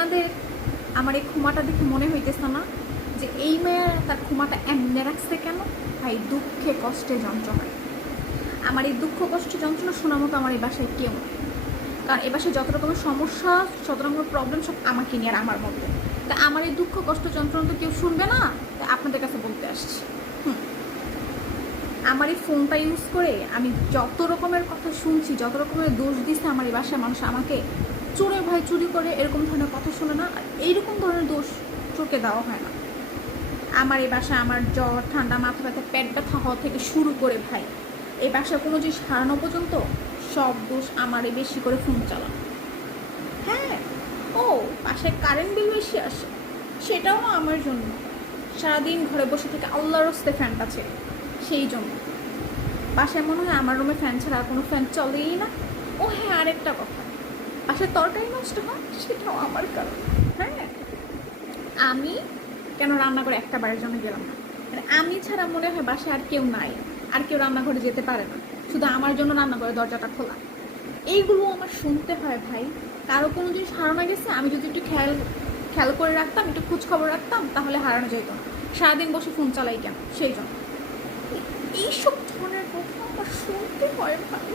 আপনাদের আমার এই ক্ষমাটা দেখে মনে হইতেছে না যে এই মেয়ে তার ক্ষমাটা এমনি রাখছে কেন? ভাই দুঃখে কষ্টে যন্ত্রণায় আমার এই দুঃখ কষ্ট যন্ত্রণা শোনার মতো আমার এই বাসায় কেউ নেই। কারণ এ বাসায় যত রকমের সমস্যা, যত রকমের প্রবলেম সব আমাকে নিয়ে আর আমার মধ্যে। তা আমার এই দুঃখ কষ্ট যন্ত্রণা তো কেউ শুনবে না, তাই আপনাদের কাছে বলতে আসছি। আমার এই ফোনটা ইউজ করে আমি যত রকমের কথা শুনছি, যত রকমের দোষ দিচ্ছে আমার এই বাসায় মানুষ আমাকে, চোরে ভাই চুরি করে এরকম ধরনের কথা শুনে না, আর এইরকম ধরনের দোষ চোখে দেওয়া হয় না। আমার এই বাসায় আমার জ্বর, ঠান্ডা, মাথা ব্যথা, পেট ব্যথা হওয়া থেকে শুরু করে ভাই এই বাসায় কোনো জিনিস হারানো পর্যন্ত সব দোষ আমারই, বেশি করে ফোন চালানো। হ্যাঁ, ও বাসায় কারেন্ট বিল বেশি আসে, সেটাও আমার জন্য। সারাদিন ঘরে বসে থেকে আল্লাহর রাস্তে ফ্যানটা ছেড়ে, সেই জন্য বাসায় মনে হয় আমার রুমে ফ্যান ছাড়া আর কোনো ফ্যান চলেই না। ও হ্যাঁ, আরেকটা কথা, বাসায় তরকারি নষ্ট হয় সেটাও আমার কারণ। হ্যাঁ, আমি কেন রান্নাঘরে একটা বারের জন্য গেলাম না? মানে আমি ছাড়া মনে হয় বাসায় আর কেউ নাই, আর কেউ রান্নাঘরে যেতে পারে না, শুধু আমার জন্য রান্নাঘরের দরজাটা খোলা। এইগুলো আমার শুনতে হয় ভাই। কারো কোনো জিনিস হারানো গেছে, আমি যদি একটু খেয়াল খেয়াল করে রাখতাম, একটু খোঁজ খবর রাখতাম, তাহলে হারানো যেত না। সারাদিন বসে ফোন চালাই কেন? সেই জন্য এইসব ধরনের কথা আমার শুনতে হয় ভাই।